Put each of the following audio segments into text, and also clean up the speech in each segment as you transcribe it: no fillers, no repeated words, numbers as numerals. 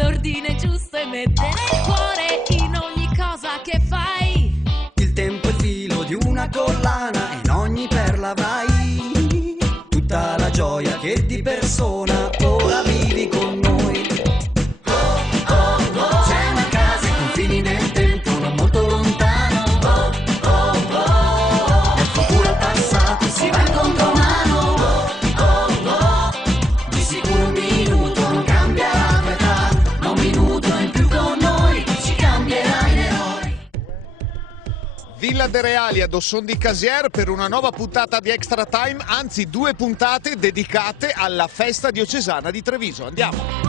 l'ordine giusto e mettere il cuore in ogni cosa che fai. Il tempo è il filo di una collana e in ogni perla avrai tutta la gioia che di persona ora vivi con noi. C'è una casa ai confini del tempo non molto lontano. Nel futuro al passato si va in contromano. Di sicuro un minuto non cambia la tua età, ma un minuto in più con noi ci cambierà in eroi. Villa de Reali a Dosson di Casier per una nuova puntata di Extra Time, anzi 2 puntate dedicate alla festa diocesana di Treviso. Andiamo!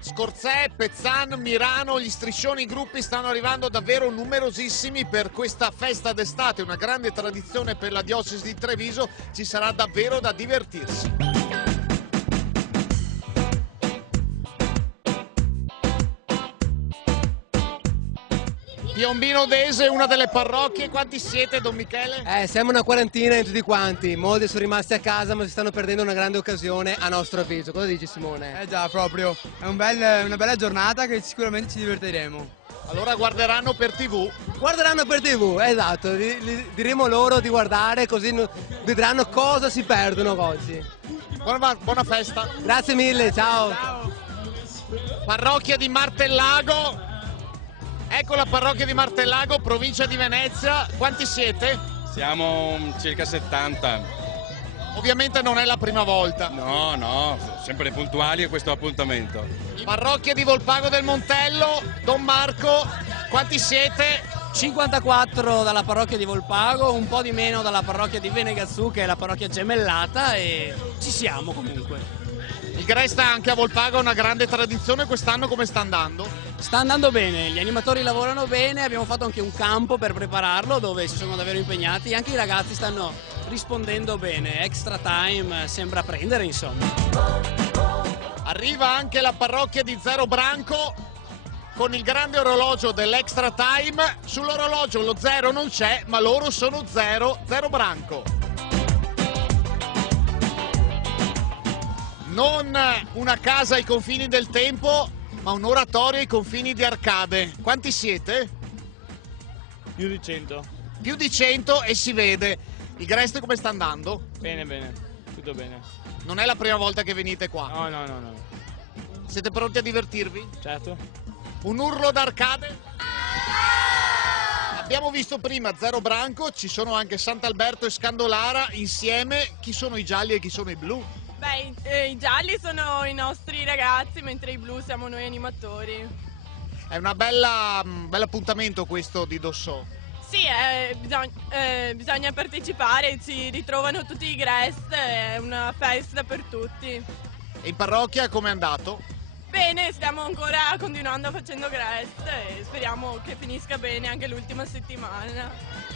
Scorzè, Pezzan, Mirano, gli striscioni, i gruppi stanno arrivando davvero numerosissimi per questa festa d'estate, una grande tradizione per la diocesi di Treviso, ci sarà davvero da divertirsi. Piombino Dese, una delle parrocchie, quanti siete, Don Michele? Siamo una quarantina tutti quanti, molti sono rimasti a casa ma si stanno perdendo una grande occasione a nostro avviso. Cosa dici Simone? Già, proprio, è una bella giornata che sicuramente ci divertiremo. Allora guarderanno per TV? Guarderanno per TV, esatto, diremo loro di guardare così vedranno cosa si perdono oggi. Buona festa! Grazie mille, ciao! Parrocchia di Martellago. Ecco la parrocchia di Martellago, provincia di Venezia. Quanti siete? Siamo circa 70. Ovviamente non è la prima volta. No, sempre puntuali a questo appuntamento. Parrocchia di Volpago del Montello, Don Marco, quanti siete? 54 dalla parrocchia di Volpago, un po' di meno dalla parrocchia di Venegazzù, che è la parrocchia gemellata, e ci siamo comunque. Il Gresta anche a Volpago ha una grande tradizione, quest'anno come sta andando? Sta andando bene, gli animatori lavorano bene, abbiamo fatto anche un campo per prepararlo dove si sono davvero impegnati, anche i ragazzi stanno rispondendo bene, Extra Time sembra prendere insomma. Arriva anche la parrocchia di Zero Branco con il grande orologio dell'Extra Time, sull'orologio lo 0 non c'è ma loro sono 0 Branco. Non una casa ai confini del tempo, ma un oratorio ai confini di Arcade. Quanti siete? Più di 100. Più di 100 e si vede. Il Greste come sta andando? Bene, tutto bene. Non è la prima volta che venite qua? No. Siete pronti a divertirvi? Certo. Un urlo d'Arcade? Abbiamo visto prima Zero Branco, ci sono anche Sant'Alberto e Scandolara insieme. Chi sono i gialli e chi sono i blu? Beh, i gialli sono i nostri ragazzi, mentre i blu siamo noi animatori. È un bel appuntamento questo di Dosson. Sì, bisogna partecipare, ci ritrovano tutti i Grest, è una festa per tutti. E in parrocchia com'è andato? Bene, stiamo ancora continuando facendo Grest e speriamo che finisca bene anche l'ultima settimana.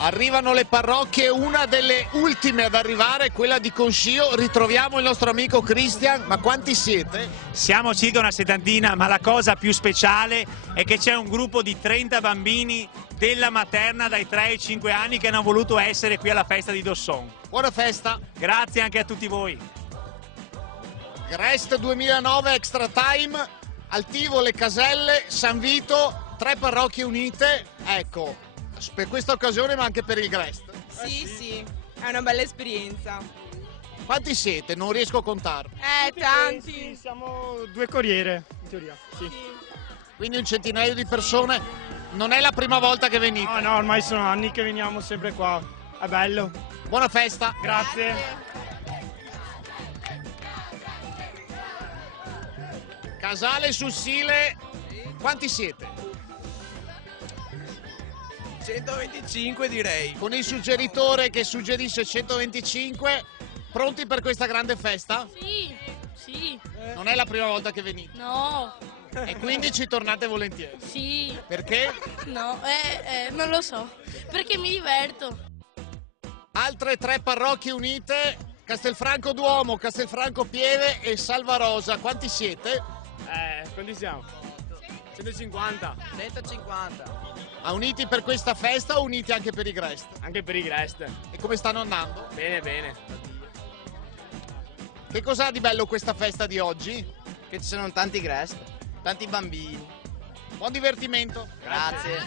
Arrivano le parrocchie, una delle ultime ad arrivare, quella di Conscio. Ritroviamo il nostro amico Christian. Ma quanti siete? Siamo circa una settantina, ma la cosa più speciale è che c'è un gruppo di 30 bambini della materna dai 3 ai 5 anni che hanno voluto essere qui alla festa di Dosson. Buona festa! Grazie anche a tutti voi. Grest 2009 Extra Time, Altivo, Le Caselle, San Vito, 3 parrocchie unite. Ecco. Per questa occasione ma anche per il Grest. Sì, è una bella esperienza. Quanti siete? Non riesco a contare. Tanti. Sì, siamo 2 corriere, in teoria. Sì. Quindi un centinaio di persone. Non è la prima volta che venite? No, ormai sono anni che veniamo sempre qua. È bello. Buona festa. Grazie. Casale sul Sile. Quanti siete? 125 direi. Con il suggeritore che suggerisce 125, pronti per questa grande festa? Sì. Non è la prima volta che venite? No. E quindi ci tornate volentieri? Sì. Perché? No, non lo so. Perché mi diverto. Altre 3 parrocchie unite, Castelfranco Duomo, Castelfranco Pieve e Salvarosa. Quanti siete? Quanti siamo? 150. 150. Uniti per questa festa o uniti anche per i Grest? Anche per i Grest. E come stanno andando? Bene. Che cos'ha di bello questa festa di oggi? Che ci sono tanti guest, tanti bambini. Buon divertimento. Grazie.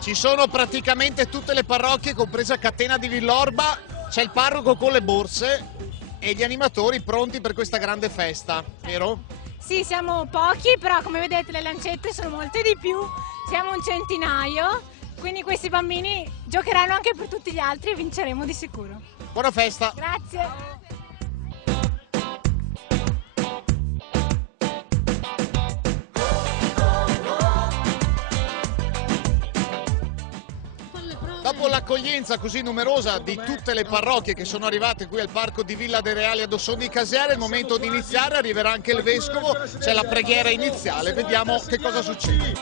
Ci sono praticamente tutte le parrocchie, compresa Catena di Villorba. C'è il parroco con le borse e gli animatori pronti per questa grande festa, vero? Sì, siamo pochi, però come vedete le lancette sono molte di più. Siamo un centinaio, quindi questi bambini giocheranno anche per tutti gli altri e vinceremo di sicuro. Buona festa! Grazie! Dopo l'accoglienza così numerosa di tutte le parrocchie che sono arrivate qui al parco di Villa dei Reali a Dosson di Casiera, è il momento di iniziare, arriverà anche il vescovo, c'è la preghiera iniziale, vediamo che cosa succede.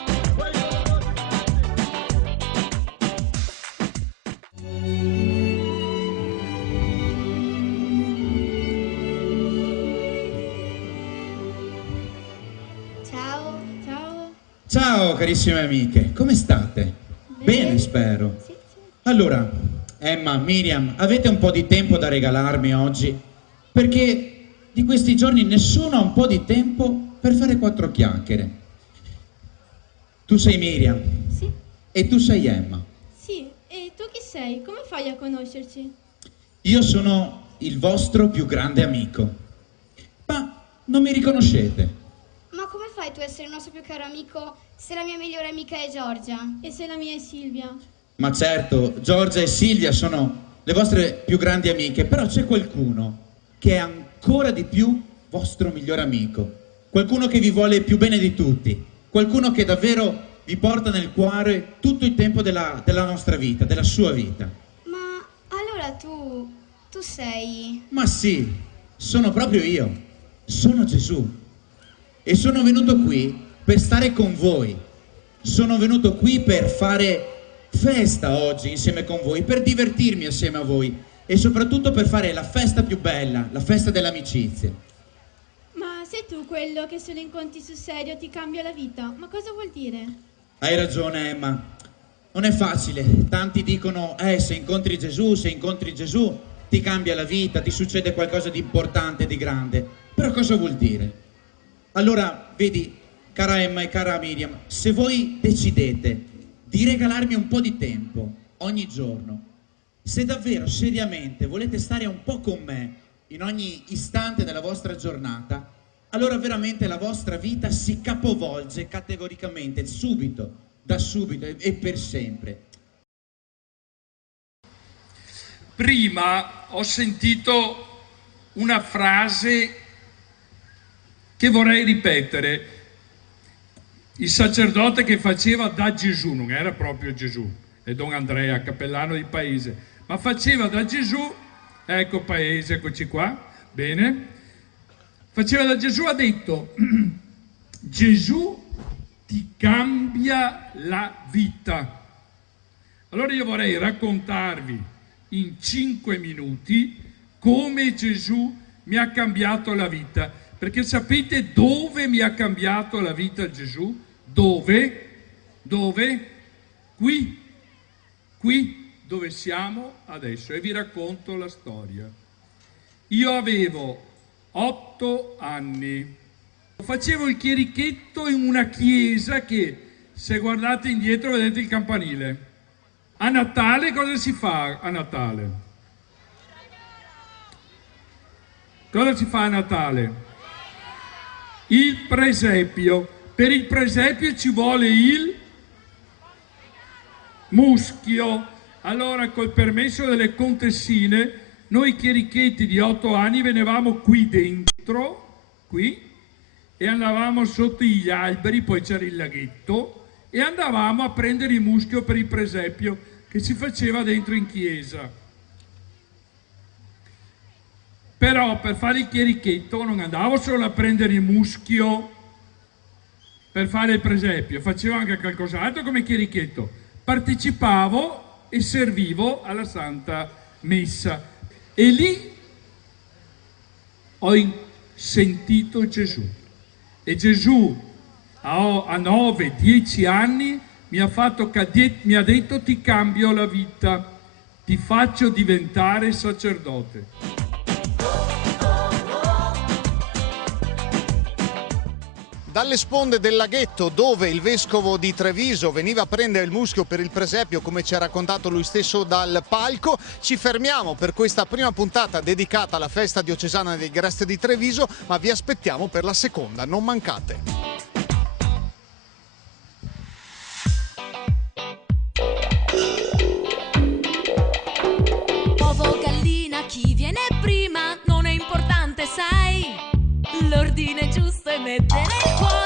Ciao, ciao. Ciao carissime amiche, come state? Bene, spero. Sì, sì. Allora, Emma, Miriam, avete un po' di tempo da regalarmi oggi? Perché di questi giorni nessuno ha un po' di tempo per fare 4 chiacchiere. Tu sei Miriam? Sì. E tu sei Emma? Sì, e tu chi sei? Come fai a conoscerci? Io sono il vostro più grande amico. Ma non mi riconoscete? Ma come fai tu a essere il nostro più caro amico se la mia migliore amica è Giorgia? E se la mia è Silvia? Ma certo, Giorgia e Silvia sono le vostre più grandi amiche, però c'è qualcuno che è ancora di più vostro migliore amico, qualcuno che vi vuole più bene di tutti, qualcuno che davvero vi porta nel cuore tutto il tempo della nostra vita, della sua vita. Ma allora tu sei... Ma sì, sono proprio io, sono Gesù e sono venuto qui per stare con voi, sono venuto qui per fare festa oggi insieme con voi, per divertirmi assieme a voi e soprattutto per fare la festa più bella, la festa dell'amicizia. Ma sei tu quello che se lo incontri sul serio ti cambia la vita? Ma cosa vuol dire? Hai ragione Emma, non è facile, tanti dicono se incontri Gesù ti cambia la vita, ti succede qualcosa di importante, di grande, però cosa vuol dire? Allora, vedi, cara Emma e cara Miriam, se voi decidete di regalarmi un po' di tempo ogni giorno, se davvero seriamente volete stare un po' con me in ogni istante della vostra giornata, allora veramente la vostra vita si capovolge categoricamente, subito, da subito e per sempre. Prima ho sentito una frase che vorrei ripetere. Il sacerdote che faceva da Gesù, non era proprio Gesù, è Don Andrea, cappellano di paese, ma faceva da Gesù, ecco paese, eccoci qua, bene, faceva da Gesù, ha detto, Gesù ti cambia la vita. Allora io vorrei raccontarvi in 5 minuti come Gesù mi ha cambiato la vita, perché sapete dove mi ha cambiato la vita Gesù? Dove? Qui dove siamo adesso, e vi racconto la storia. Io avevo 8 anni, facevo il chierichetto in una chiesa che, se guardate indietro, vedete il campanile. A Natale cosa si fa a Natale? Cosa si fa a Natale? Il presepio. Per il presepio ci vuole il muschio. Allora, col permesso delle contessine, noi chierichetti di 8 anni venivamo qui dentro, qui, e andavamo sotto gli alberi, poi c'era il laghetto, e andavamo a prendere il muschio per il presepio che si faceva dentro in chiesa. Però per fare il chierichetto non andavo solo a prendere il muschio per fare il presepio, facevo anche qualcos'altro come chierichetto, partecipavo e servivo alla Santa Messa e lì ho sentito Gesù, e Gesù a 9-10 anni mi ha detto: ti cambio la vita, ti faccio diventare sacerdote. Dalle sponde del laghetto, dove il vescovo di Treviso veniva a prendere il muschio per il presepio, come ci ha raccontato lui stesso dal palco, ci fermiamo per questa prima puntata dedicata alla festa diocesana dei Grest di Treviso, ma vi aspettiamo per la seconda, non mancate. Uovo, gallina, chi viene prima non è importante, sai? L'ordine giusto è mettere il cuore